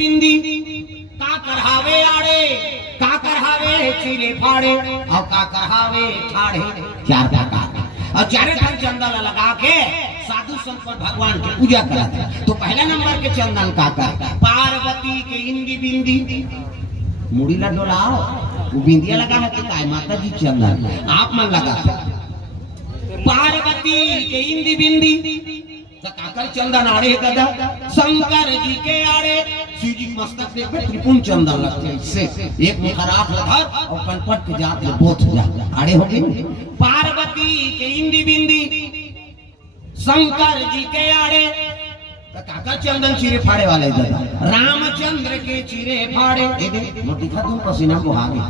बिंदी का करहावे आड़े का करहावे चिरे फाड़े और का करहावे ठाड़े। चार प्रकार और चारे ढंग चंदन लगा के साधु संत भगवान की पूजा कराते। तो पहला नंबर के चंदन का कर पार्वती के इंदी बिंदी मुड़ी ला डोलाओ वो बिंदिया लगा है तो काय माता जी चंदन आप मन लगा पार्वती के इंदी बिंदी काकर चंदन आड़े दादा शंकर जी के आड़े शिव जी मस्तक पे त्रिपुण चंदन लगते हैं। इससे एक मुखराख लगा और कनपट के जात में बोथ जा आड़े हो गए। पार्वती के इंदी बिंदी शंकर जी के आड़े काका चंदन चिरे फाड़े वाले दादा रामचंद्र के चिरे फाड़े दिखा तुम पसीना को आगे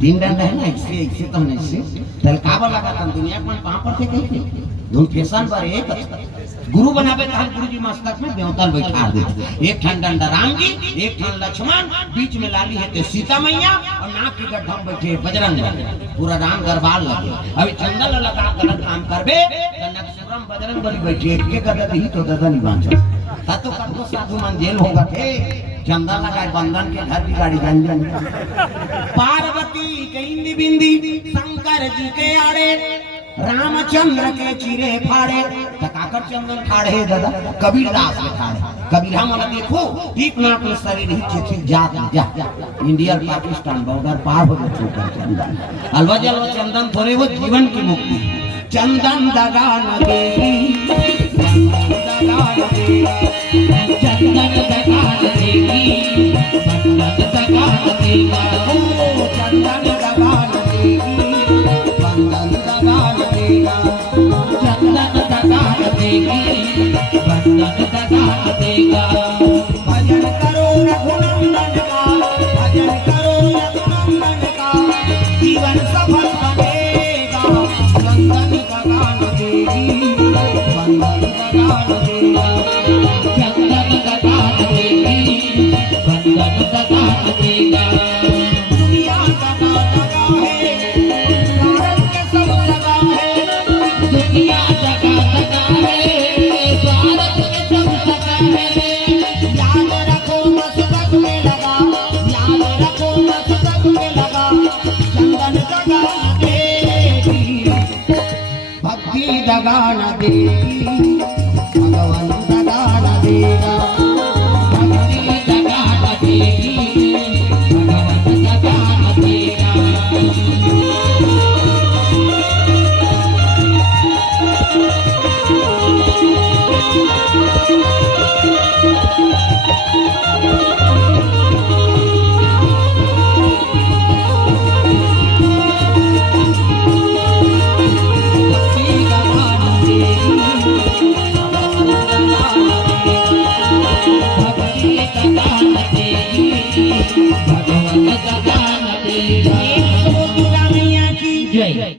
दिन डंड है ना इससे तो नहीं से तल काबा लगा तुम दुनिया में पांव पर थे धुन फैशन पर एक गुरु बनावे तो गुरु जी मस्तक में देवतल बैठा देते। एक ठन डंडा राम जी एक ठन लक्ष्मण बीच में लाली है सीता मैया और नाक के गड्ढा में बैठे बजरंग पूरा राम दरबार लगे। अभी चंदन लगा गलत काम करबे तो नक्षत्रम बजरंग बली बैठे के गदद ही तो ददन बांचा तो कतो साधु मन जेल होगा थे चंदन लगाए बंधन के घर की गाड़ी गंजन। पार्वती के इंदी बिंदी शंकर जी के आड़े रामचंद्र के चिरे फाड़े काकर चंदन ठाड़े दादा कबीर दास के ठाड़े कबीर हम देखो ठीक ना अपने शरीर ही चिट्ठी जात जा इंडिया पाकिस्तान बॉर्डर पार हो चुका चंदन अलवा जलवा चंदन थोड़े वो जीवन की मुक्ति चंदन दगा न देगी चंदन दगा न देगी बंधन दगा न देगा ओ चंदन दगा न देगी बंधन दगा न देगा चंदन दगा न देगी बंधन दगा न देगा। भजन करो रघुनंदन का भजन करो रघुनंदन का जीवन सफल बनेगा बंधन दगा न देगी बंधन दगा न देगा चंदन दगा न देगी बंधन दगा न देगा। दुनिया दगा दगा है भारत के सब दगा है दुनिया दगा दगा है भारत के सब दगा है